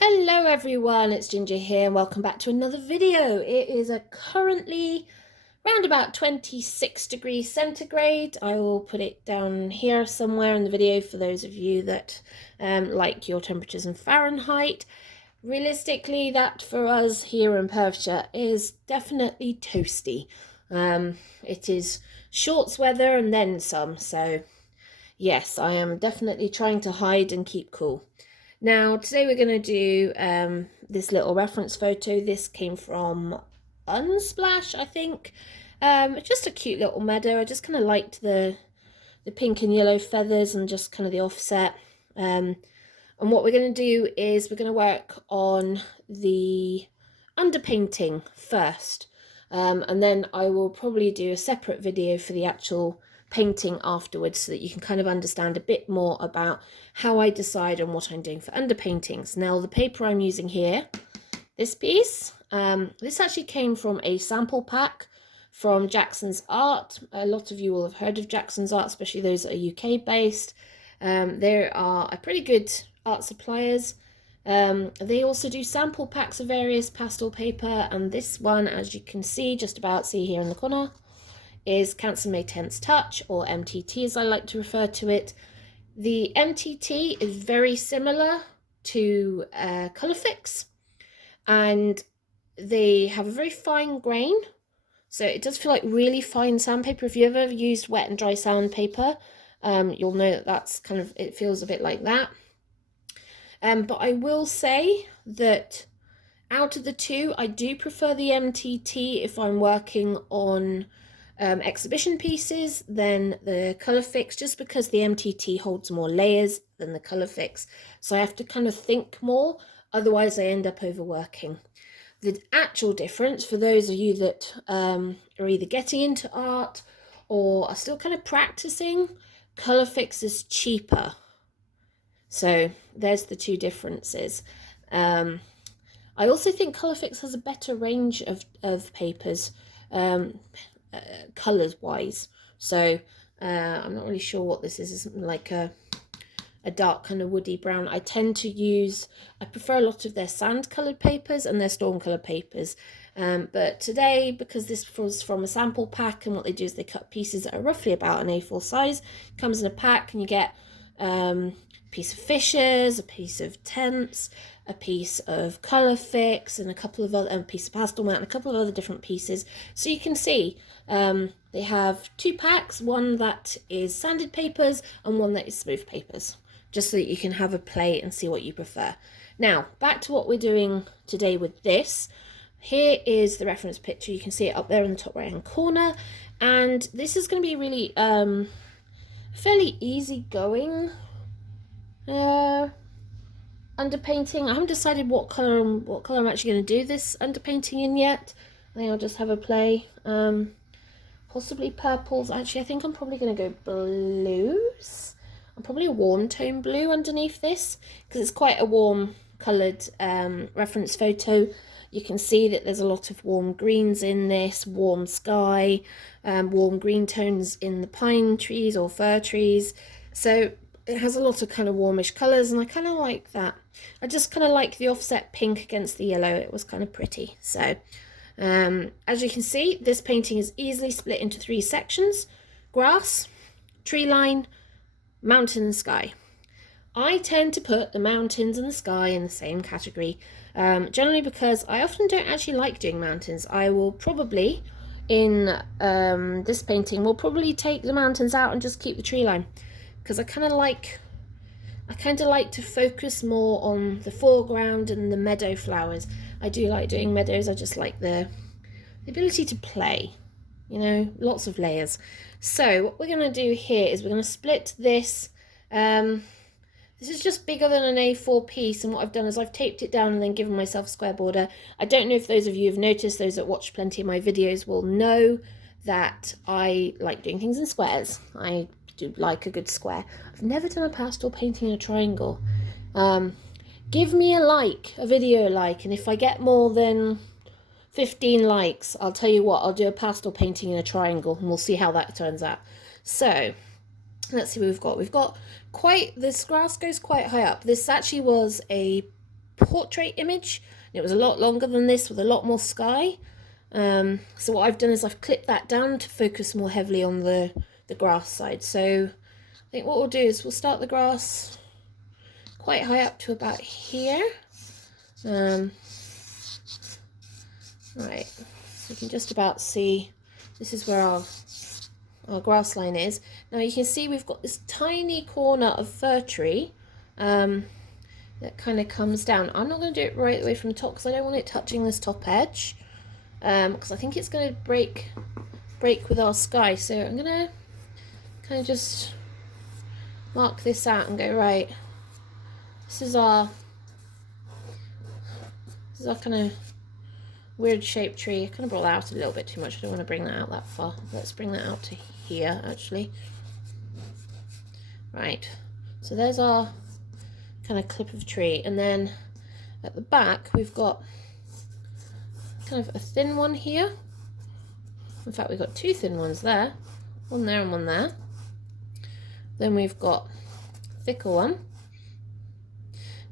Hello everyone, it's Ginger here and welcome back to another video. It is currently around about 26 degrees centigrade. I will put it down here somewhere in the video for those of you that like your temperatures in Fahrenheit. Realistically, that for us here in Perthshire is definitely toasty. It is shorts weather and then some, so yes, I am definitely trying to hide and keep cool. Now, today we're going to do this little reference photo. This came from Unsplash, I think. Just a cute little meadow. I just kind of liked the pink and yellow feathers and just kind of the offset. And what we're going to do is we're going to work on the underpainting first. And then I will probably do a separate video for the actual painting afterwards so that you can kind of understand a bit more about how I decide on what I'm doing for underpaintings. Now, the paper I'm using here, this piece, this actually came from a sample pack from Jackson's Art. A lot of you will have heard of Jackson's Art, especially those that are UK based. There are a pretty good art suppliers. They also do sample packs of various pastel paper, and this one, as you can see, just about see here in the corner, is Canson May Tense Touch, or MTT as I like to refer to it. The MTT is very similar to Colourfix, and they have a very fine grain, so it does feel like really fine sandpaper. If you ever used wet and dry sandpaper, you'll know that that's kind of, it feels a bit like that. But I will say that out of the two, I do prefer the MTT if I'm working on exhibition pieces than the Colourfix, just because the MTT holds more layers than the Colourfix. So I have to kind of think more, otherwise I end up overworking. The actual difference for those of you that are either getting into art or are still kind of practicing, Colourfix is cheaper. So there's the two differences. I also think Colourfix has a better range of papers, colours wise. So I'm not really sure what this is. It's like a dark kind of woody brown. I prefer a lot of their sand coloured papers and their storm coloured papers. But today, because this was from a sample pack, and what they do is they cut pieces that are roughly about an A4 size, comes in a pack, and you get a piece of Fisher's, a piece of Tents, a piece of Colourfix, and a couple of other, and a piece of Pastel Mat, and a couple of other different pieces. So you can see they have two packs, one that is sanded papers and one that is smooth papers, just so that you can have a play and see what you prefer. Now, back to what we're doing today with this. Here is the reference picture. You can see it up there in the top right hand corner, and this is going to be really fairly easy going underpainting. I haven't decided what color I'm actually going to do this underpainting in yet. I think I'll just have a play. Possibly purples. Actually, I think I'm probably going to go blues. I'm probably a warm tone blue underneath this, because it's quite a warm coloured reference photo. You can see that there's a lot of warm greens in this, warm sky, warm green tones in the pine trees or fir trees. So it has a lot of kind of warmish colours, and I kind of like that. I just kind of like the offset pink against the yellow. It was kind of pretty. So as you can see, this painting is easily split into three sections: grass, tree line, mountain and sky. I tend to put the mountains and the sky in the same category, generally because I often don't actually like doing mountains. I will probably, in this painting, will probably take the mountains out and just keep the tree line, because I kind of like to focus more on the foreground and the meadow flowers. I do like doing meadows. I just like the ability to play, you know, lots of layers. So what we're going to do here is we're going to split this. This is just bigger than an A4 piece, and what I've done is I've taped it down and then given myself a square border. I don't know if those of you have noticed, those that watch plenty of my videos will know that I like doing things in squares. I do like a good square. I've never done a pastel painting in a triangle. Give me a video like, and if I get more than 15 likes, I'll tell you what, I'll do a pastel painting in a triangle, and we'll see how that turns out. So let's see what we've got. We've got this grass goes quite high up. This actually was a portrait image. It was a lot longer than this with a lot more sky. So what I've done is I've clipped that down to focus more heavily on the grass side. So I think what we'll do is we'll start the grass quite high up to about here. Right, so you can just about see this is where our grass line is. Now you can see we've got this tiny corner of fir tree that kind of comes down. I'm not going to do it right away from the top because I don't want it touching this top edge, because I think it's going to break with our sky. So I'm going to kind of just mark this out and go, right, this is our kind of weird shaped tree. I kind of brought that out a little bit too much. I don't want to bring that out that far. Let's bring that out to here actually. Right, so there's our kind of clip of tree, and then at the back we've got kind of a thin one here. In fact, we've got two thin ones there, one there and one there. Then we've got a thicker one.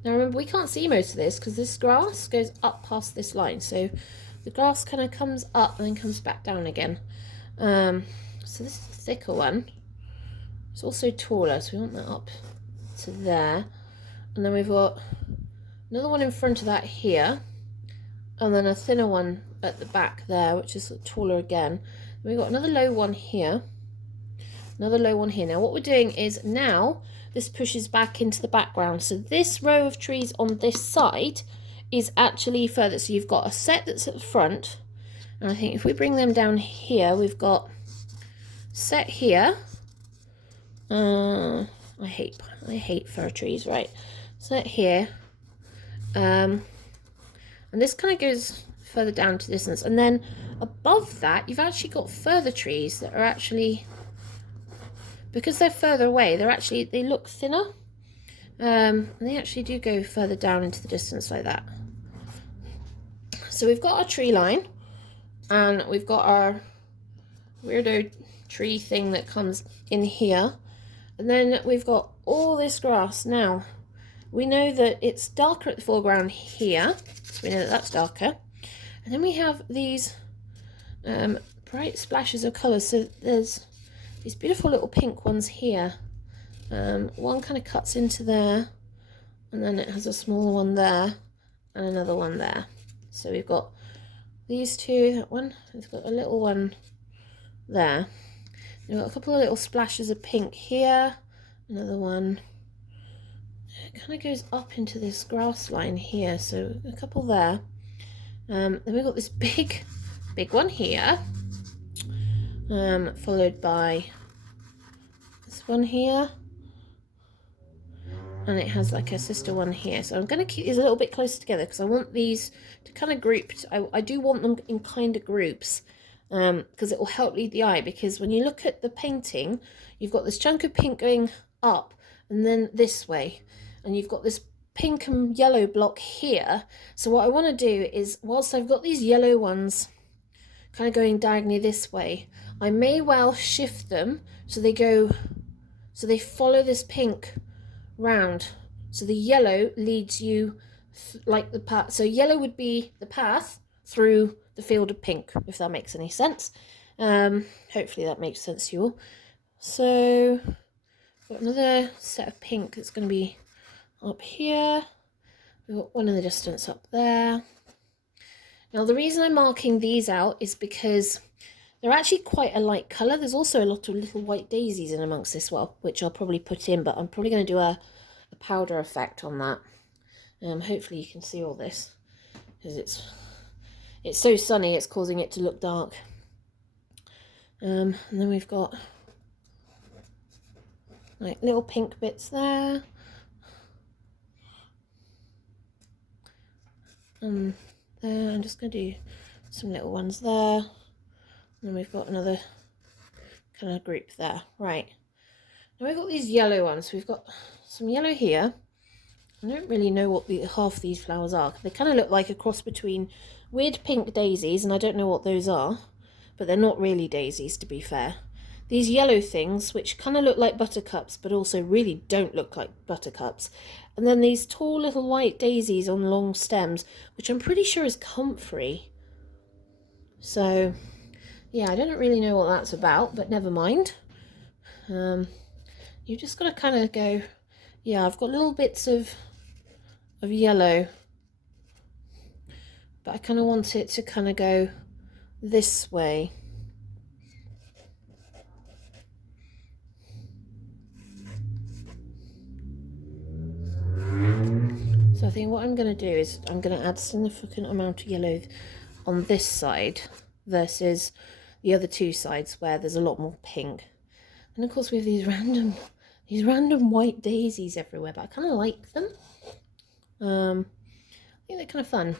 Now remember, we can't see most of this because this grass goes up past this line, so the grass kind of comes up and then comes back down again. So this is the thicker one. It's also taller, so we want that up to there. And then we've got another one in front of that here, and then a thinner one at the back there, which is taller again. And we've got another low one here, another low one here. Now what we're doing is now this pushes back into the background. So this row of trees on this side is actually further. So you've got a set that's at the front, and I think if we bring them down here, we've got set here. I hate fir trees, right? Set here, and this kind of goes further down to distance, and then above that you've actually got further trees that are actually, because they're further away, they look thinner, and they actually do go further down into the distance like that. So we've got our tree line, and we've got our weirdo tree thing that comes in here, and then we've got all this grass. Now we know that it's darker at the foreground here, so we know that that's darker, and then we have these bright splashes of colour. So there's these beautiful little pink ones here. One kind of cuts into there, and then it has a smaller one there and another one there. So we've got these two, that one, we've got a little one there. We've got a couple of little splashes of pink here, another one. It kind of goes up into this grass line here, so a couple there. Then we've got this big one here, followed by this one here, and it has like a sister one here. So I'm going to keep these a little bit closer together because I want these to kind of grouped. I do want them in kind of groups, because it will help lead the eye. Because when you look at the painting, you've got this chunk of pink going up and then this way, and you've got this pink and yellow block here. So what I want to do is, whilst I've got these yellow ones kind of going diagonally this way, I may well shift them so they follow this pink round. So the yellow leads you like the path. So yellow would be the path through the field of pink, if that makes any sense. Hopefully that makes sense to you all. So got another set of pink that's going to be up here. We've got one in the distance up there. Now the reason I'm marking these out is because they're actually quite a light colour. There's also a lot of little white daisies in amongst this, well, which I'll probably put in, but I'm probably going to do a powder effect on that. Hopefully you can see all this, because it's so sunny it's causing it to look dark. And then we've got like little pink bits there. There, I'm just going to do some little ones there. And then we've got another kind of group there. Right. Now we've got these yellow ones. We've got some yellow here. I don't really know what half these flowers are. They kind of look like a cross between weird pink daisies, and I don't know what those are, but they're not really daisies, to be fair. these yellow things, which kind of look like buttercups, but also really don't look like buttercups. And then these tall little white daisies on long stems, which I'm pretty sure is comfrey. So, yeah, I don't really know what that's about, but never mind. You just got to kind of go, yeah, I've got little bits of yellow, but I kind of want it to kind of go this way. So I think what I'm going to do is I'm going to add a significant amount of yellow on this side versus the other two sides where there's a lot more pink. And of course we have these random white daisies everywhere, but I kind of like them. I think they're kind of fun.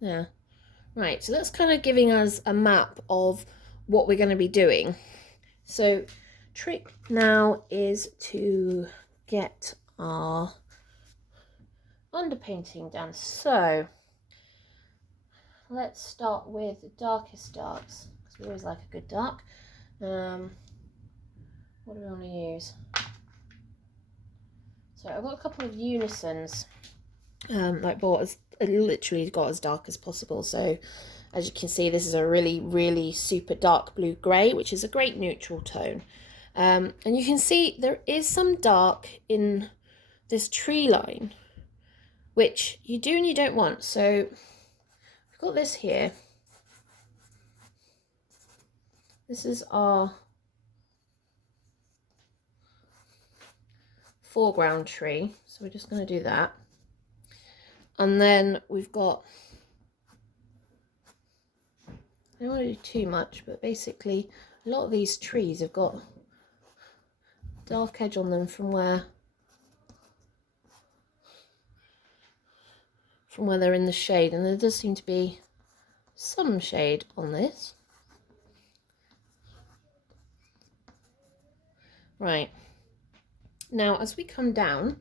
Yeah. Right, so that's kind of giving us a map of what we're going to be doing. So trick now is to get our underpainting done. So let's start with the darkest darks, because we always like a good dark. What do we want to use? So I've got a couple of unisons, like bought literally got as dark as possible. So as you can see, this is a really super dark blue grey, which is a great neutral tone. And you can see there is some dark in this tree line, which you do and you don't want. So I've got this here. This is our foreground tree, so we're just going to do that. And then we've got, I don't want to do too much, but basically a lot of these trees have got dark edge on them from where they're in the shade, and there does seem to be some shade on this. Right, now as we come down,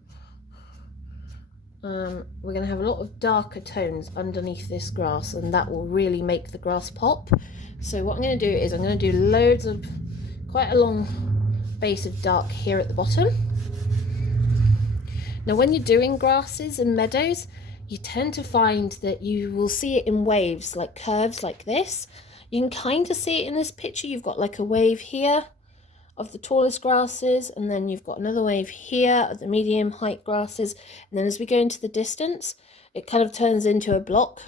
we're going to have a lot of darker tones underneath this grass, and that will really make the grass pop. So what I'm going to do is I'm going to do loads of, quite a long base of dark here at the bottom. Now when you're doing grasses and meadows, you tend to find that you will see it in waves, like curves like this. You can kind of see it in this picture. You've got like a wave here of the tallest grasses, and then you've got another wave here of the medium height grasses, and then as we go into the distance it kind of turns into a block,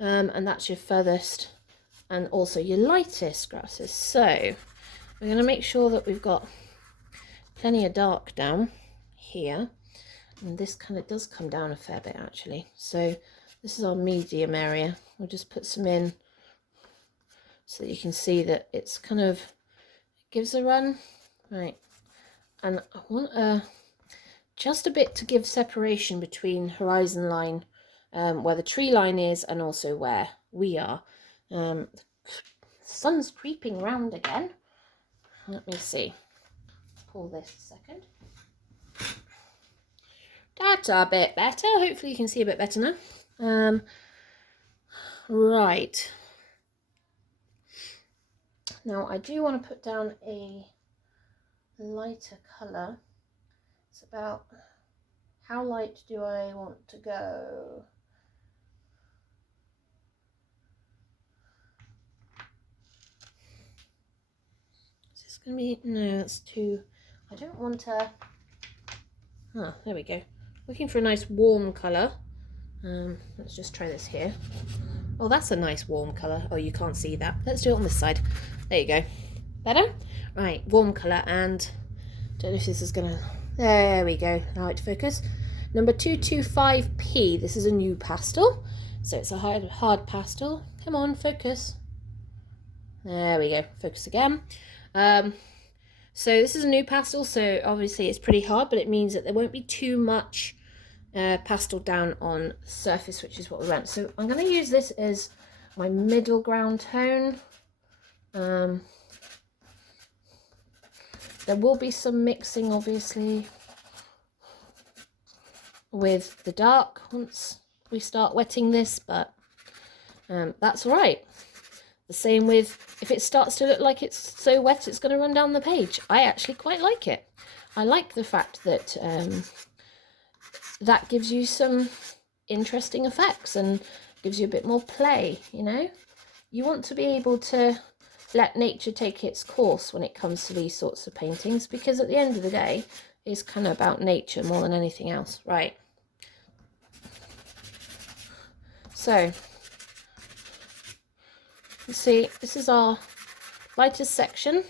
and that's your furthest and also your lightest grasses. So we're going to make sure that we've got plenty of dark down here, and this kind of does come down a fair bit actually. So this is our medium area. We'll just put some in so that you can see that it's kind of gives a run. Right, and I want just a bit to give separation between horizon line, where the tree line is, and also where we are. The sun's creeping round again. Let me see. Pull this a second. That's a bit better. Hopefully you can see a bit better now. Right. Now I do want to put down a lighter colour. It's about how light do I want to go? Is this going to be, no, that's too, I don't want to, there we go. Looking for a nice warm colour. Let's just try this here. Oh, that's a nice warm colour. Oh, you can't see that. Let's do it on this side. There you go. Better? Right, warm colour, and don't know if this is gonna, there we go. Now it focus. Number 225P. This is a new pastel. So it's a hard pastel. Come on, focus. There we go. Focus again. So this is a new pastel, so obviously it's pretty hard, but it means that there won't be too much pastel down on the surface, which is what we want. So I'm going to use this as my middle ground tone. There will be some mixing obviously with the dark once we start wetting this, but that's all right. The same with if it starts to look like it's so wet it's going to run down the page. I actually quite like it. I like the fact that that gives you some interesting effects and gives you a bit more play, you know. You want to be able to let nature take its course when it comes to these sorts of paintings, because at the end of the day, it's kind of about nature more than anything else. Right. So, you see, this is our lightest section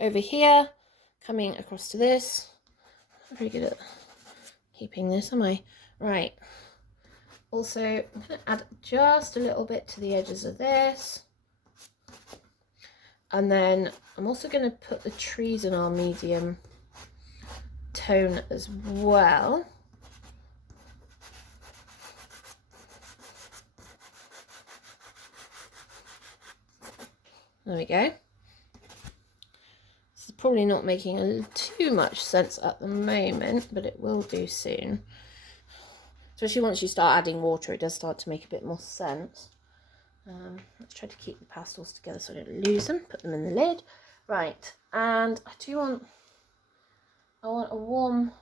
over here, coming across to this. I'm very good at keeping this, am I? Right. Also, I'm going to add just a little bit to the edges of this. And then I'm also going to put the trees in our medium tone as well. There we go. This is probably not making too much sense at the moment, but it will do soon. Especially once you start adding water, it does start to make a bit more sense. Let's try to keep the pastels together so I don't lose them. Put them in the lid. Right, and I want a warm,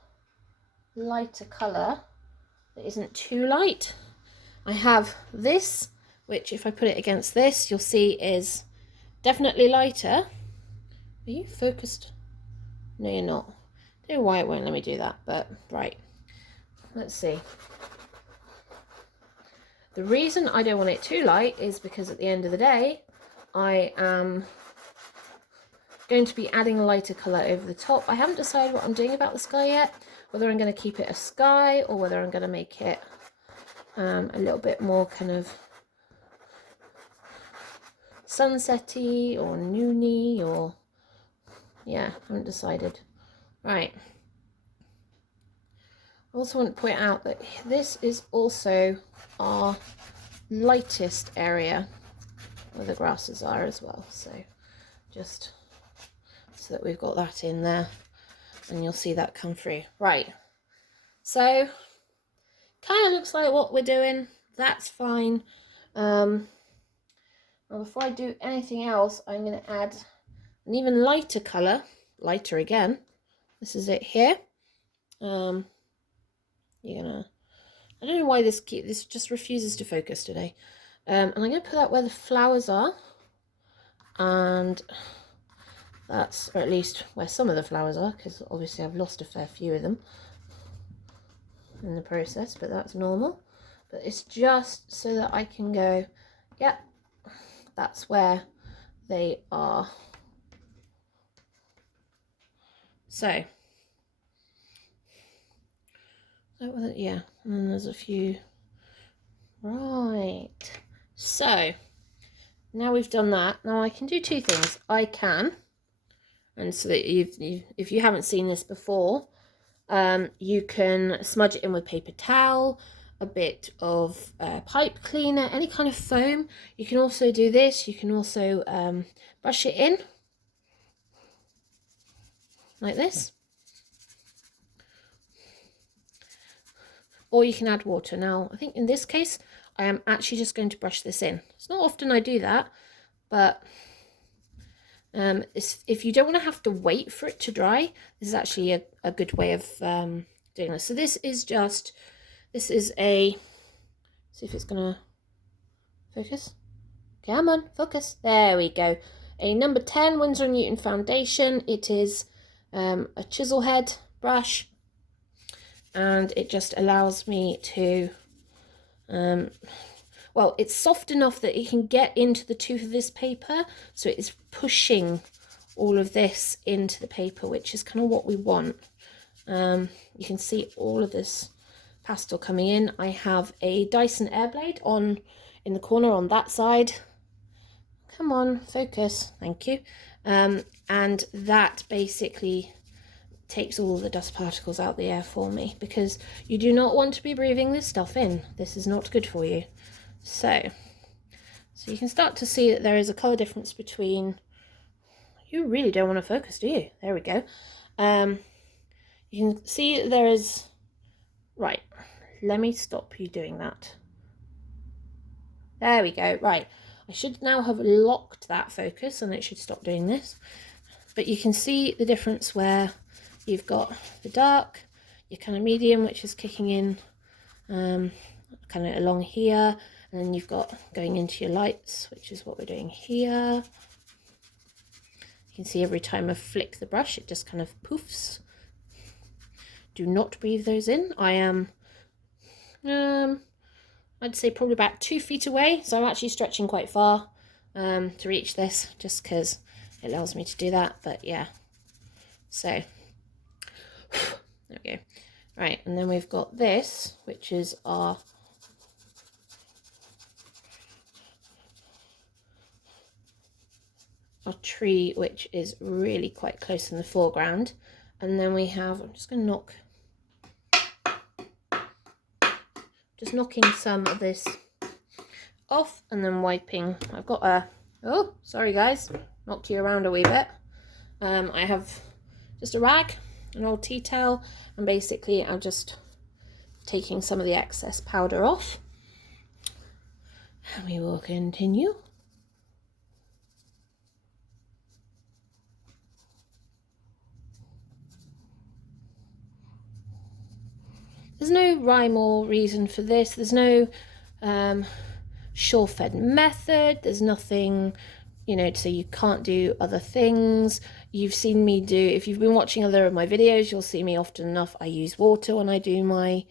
lighter colour that isn't too light. I have this, which if I put it against this, you'll see is definitely lighter. Are you focused? No, you're not. I don't know why it won't let me do that, but right. Let's see. The reason I don't want it too light is because at the end of the day, I am going to be adding a lighter colour over the top. I haven't decided what I'm doing about the sky yet, whether I'm going to keep it a sky or whether I'm going to make it a little bit more kind of sunsetty or noony, or yeah, I haven't decided. Right. I also want to point out that this is also our lightest area where the grasses are as well, so just so that we've got that in there and you'll see that come through. Right, so kind of looks like what we're doing. That's fine. Well, before I do anything else, I'm going to add an even lighter colour, lighter again. This is it here. You're gonna, I don't know why this just refuses to focus today. And I'm going to put that where the flowers are, and that's, or at least where some of the flowers are, because obviously I've lost a fair few of them in the process, but that's normal. But it's just so that I can go, yep, that's where they are. So, yeah, and then there's a few. Right, so now we've done that. Now I can do two things. I can, and so that if you haven't seen this before, you can smudge it in with paper towel, a bit of pipe cleaner, any kind of foam. You can also do this. You can also brush it in like this, or you can add water. Now I think in this case I am actually just going to brush this in. It's not often I do that, but if you don't want to have to wait for it to dry, this is actually a good way of doing this. So this is a, see if it's gonna focus. Come on, focus. There we go. A number 10 Winsor & Newton foundation. It is a chisel head brush, and it just allows me to well, it's soft enough that it can get into the tooth of this paper, so it is pushing all of this into the paper, which is kind of what we want. You can see all of this pastel coming in. I have a Dyson Airblade on in the corner on that side. Come on, focus, thank you. And that basically takes all the dust particles out the air for me, because you do not want to be breathing this stuff in. This is not good for you. So you can start to see that there is a colour difference between, you really don't want to focus, do you? There we go. You can see that there is, right, let me stop you doing that. There we go. Right, I should now have locked that focus and it should stop doing this. But you can see the difference where you've got the dark, your kind of medium, which is kicking in kind of along here, and then you've got going into your lights, which is what we're doing here. You can see every time I flick the brush, it just kind of poofs. Do not breathe those in. I am, I'd say probably about 2 feet away, so I'm actually stretching quite far to reach this, just because it allows me to do that. But yeah, so there we go. Right, and then we've got this, which is our tree, which is really quite close in the foreground. And then we have, I'm just going to knocking some of this off and then wiping. I've got a, oh, sorry guys, knocked you around a wee bit. I have just a rag, an old tea towel, and basically I'm just taking some of the excess powder off. And we will continue. There's no rhyme or reason for this. There's no sure-fed method. There's nothing, you know, so you can't do other things. You've seen me do, if you've been watching other of my videos, you'll see me often enough. I use water when I do my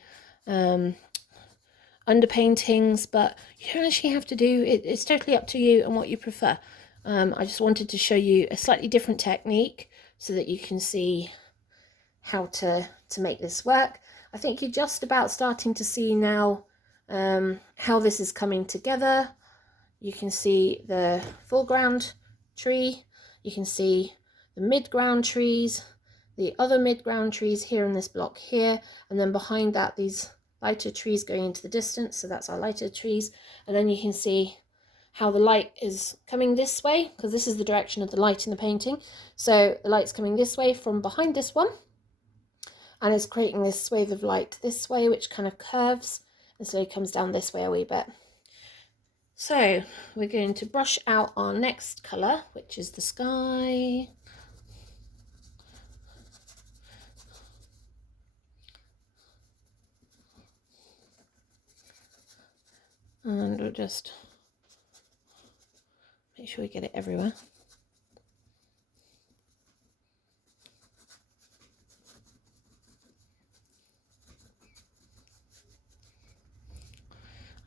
underpaintings, but you don't actually have to do it. It's totally up to you and what you prefer. I just wanted to show you a slightly different technique so that you can see how to make this work. I think you're just about starting to see now how this is coming together. You can see the foreground tree, you can see the mid-ground trees, the other mid-ground trees here in this block here, and then behind that these lighter trees going into the distance, so that's our lighter trees. And then you can see how the light is coming this way, because this is the direction of the light in the painting. So the light's coming this way from behind this one, and it's creating this swathe of light this way, which kind of curves, and so it comes down this way a wee bit. So we're going to brush out our next colour, which is the sky. And we'll just make sure we get it everywhere.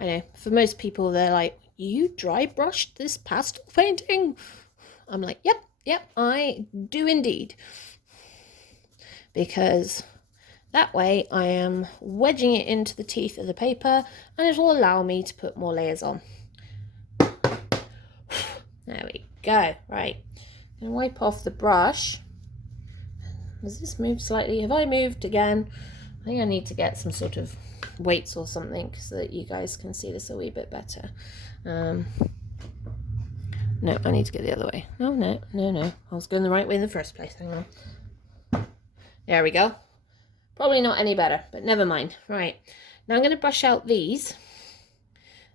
I know, for most people, they're like, you dry brushed this pastel painting? I'm like, yep, I do indeed. Because that way I am wedging it into the teeth of the paper and it will allow me to put more layers on. There we go. Right, I'm going to wipe off the brush. Has this moved slightly? Have I moved again? I think I need to get some sort of weights or something so that you guys can see this a wee bit better. No, I need to get the other way. No. I was going the right way in the first place. Hang on. There we go. Probably not any better, but never mind. Right, now I'm going to brush out these.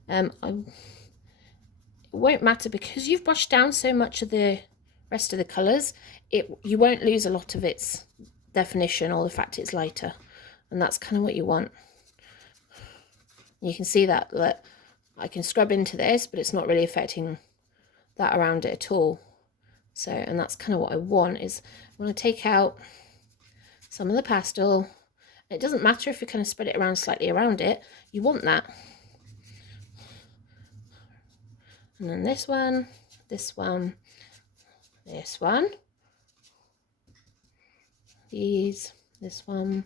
It won't matter because you've brushed down so much of the rest of the colours. You won't lose a lot of its definition or the fact it's lighter, and that's kind of what you want. You can see that I can scrub into this, but it's not really affecting that around it at all. So, and that's kind of what I want, is I want to take out some of the pastel. It doesn't matter if you kind of spread it around slightly around it, you want that. And then this one, this one, this one, these, this one,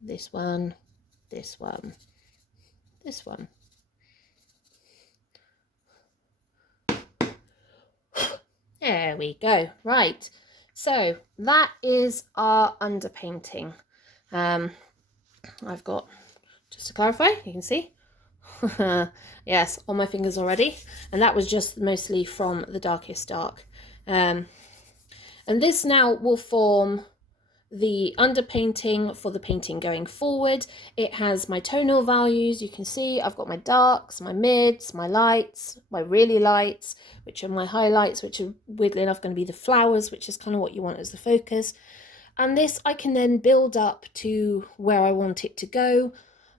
this one, this one, this one. There we go. Right, so that is our underpainting. I've got, just to clarify, you can see, yes, on my fingers already, and that was just mostly from the darkest dark. And this now will form the underpainting for the painting going forward. It has my tonal values. You can see I've got my darks, my mids, my lights, my really lights, which are my highlights, which are weirdly enough going to be the flowers, which is kind of what you want as the focus. And this I can then build up to where I want it to go,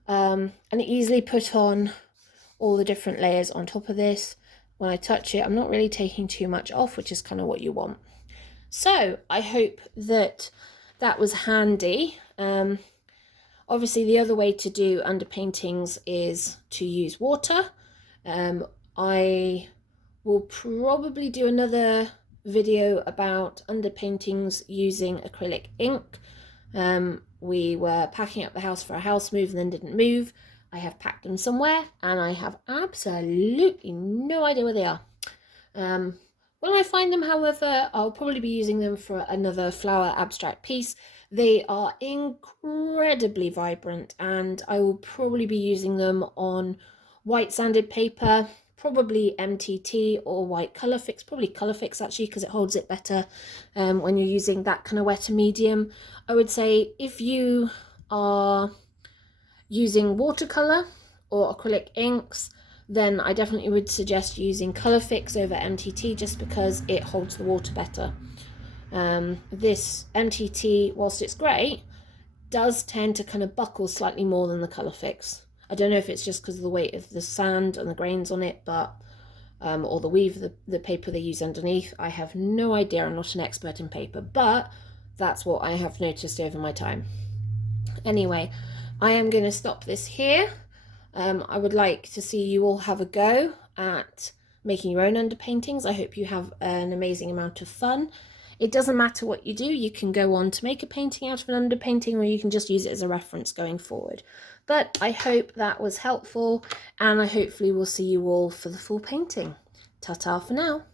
and easily put on all the different layers on top of this. When I touch it, I'm not really taking too much off, which is kind of what you want. So I hope that that was handy. Obviously the other way to do underpaintings is to use water. I will probably do another video about underpaintings using acrylic ink. We were packing up the house for a house move and then didn't move. I have packed them somewhere and I have absolutely no idea where they are. When I find them, however, I'll probably be using them for another flower abstract piece. They are incredibly vibrant and I will probably be using them on white sanded paper, probably MTT or white colour fix, probably colour fix actually, because it holds it better when you're using that kind of wetter medium. I would say if you are using watercolour or acrylic inks, then I definitely would suggest using colour fix over MTT just because it holds the water better. This MTT, whilst it's great, does tend to kind of buckle slightly more than the colour fix. I don't know if it's just because of the weight of the sand and the grains on it, but or the weave, the paper they use underneath. I have no idea. I'm not an expert in paper, but that's what I have noticed over my time. Anyway, I am going to stop this here. I would like to see you all have a go at making your own underpaintings. I hope you have an amazing amount of fun. It doesn't matter what you do. You can go on to make a painting out of an underpainting, or you can just use it as a reference going forward. But I hope that was helpful, and I hopefully will see you all for the full painting. Ta-ta for now.